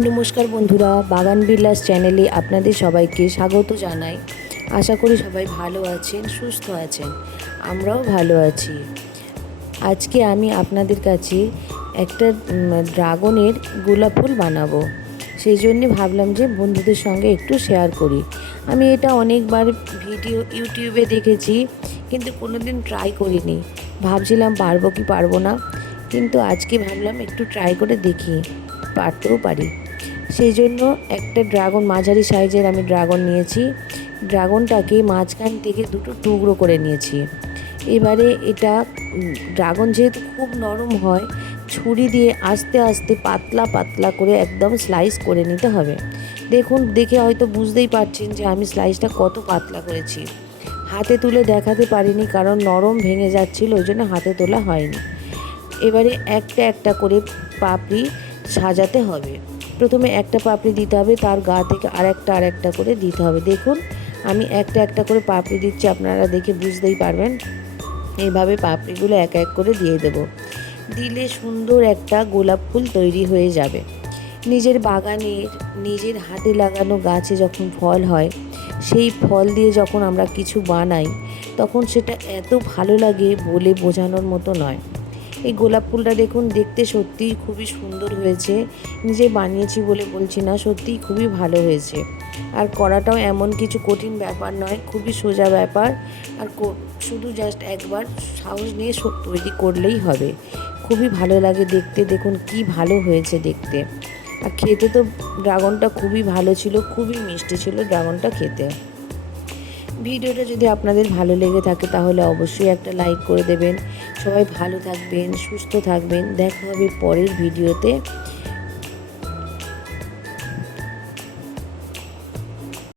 নমস্কার বন্ধুরা, বাগান বিলাস চ্যানেলে আপনাদের সবাইকে স্বাগত জানাই। আশা করি সবাই ভালো আছেন, সুস্থ আছেন। আমরাও ভালো আছি। আজকে আমি আপনাদের কাছে একটা ড্রাগনের গোলাপ ফুল বানাবো। সেই জন্যে ভাবলাম যে বন্ধুদের সঙ্গে একটু শেয়ার করি। আমি এটা অনেকবার ভিডিও ইউটিউবে দেখেছি, কিন্তু কোনো দিন ট্রাই করিনি। ভাবছিলাম পারবো কি পারবো না, কিন্তু আজকে ভাবলাম একটু ট্রাই করে দেখি, পারতেও পারি। সেই জন্য একটা মাঝারি সাইজের আমি ড্রাগন নিয়েছি। ড্রাগনটাকে মাঝখান থেকে দুটো টুকরো করে নিয়েছি। এবারে এটা ড্রাগন যেহেতু খুব নরম হয়, ছুরি দিয়ে আস্তে আস্তে পাতলা পাতলা করে একদম স্লাইস করে নিতে হবে। দেখুন, দেখে হয়তো বুঝতেই পারছেন যে আমি স্লাইসটা কত পাতলা করেছি। হাতে তুলে দেখাতে পারিনি, কারণ নরম ভেঙে যাচ্ছিল, ওই জন্য হাতে তোলা হয়নি। এবারে একটা একটা করে পাপড়ি সাজাতে হবে। প্রথমে একটা পাপড়ি দিতে হবে, তার গা থেকে আরেকটা করে দিতে হবে। দেখুন, আমি একটা একটা করে পাপড়ি দিচ্ছি, আপনারা দেখে বুঝতেই পারবেন। এইভাবে পাপড়িগুলো এক এক করে দিয়ে দেব। দিলে সুন্দর একটা গোলাপ ফুল তৈরি হয়ে যাবে। নিজের বাগানের, নিজের হাতে লাগানো গাছে যখন ফল হয়, সেই ফল দিয়ে যখন আমরা কিছু বানাই, তখন সেটা এত ভালো লাগে বলে বোঝানোর মতো নয়। এই গোলাপ ফুলটা দেখুন, দেখতে সত্যিই খুবই সুন্দর হয়েছে। নিজে বানিয়েছি বলে বলছি না, সত্যিই খুবই ভালো হয়েছে। আর করাটাও এমন কিছু কঠিন ব্যাপার নয়, খুবই সোজা ব্যাপার। আর শুধু জাস্ট একবার সাহস নিয়ে তৈরি করলেই হবে। খুবই ভালো লাগে দেখতে। দেখুন কি ভালো হয়েছে দেখতে। আর খেতে তো ড্রাগনটা খুবই ভালো ছিল, খুবই মিষ্টি ছিল ড্রাগনটা খেতে। ভিডিওটা যদি আপনাদের ভালো লেগে থাকে তাহলে অবশ্যই একটা লাইক করে দেবেন। সবাই ভালো থাকবেন, সুস্থ থাকবেন। দেখা হবে পরের ভিডিওতে।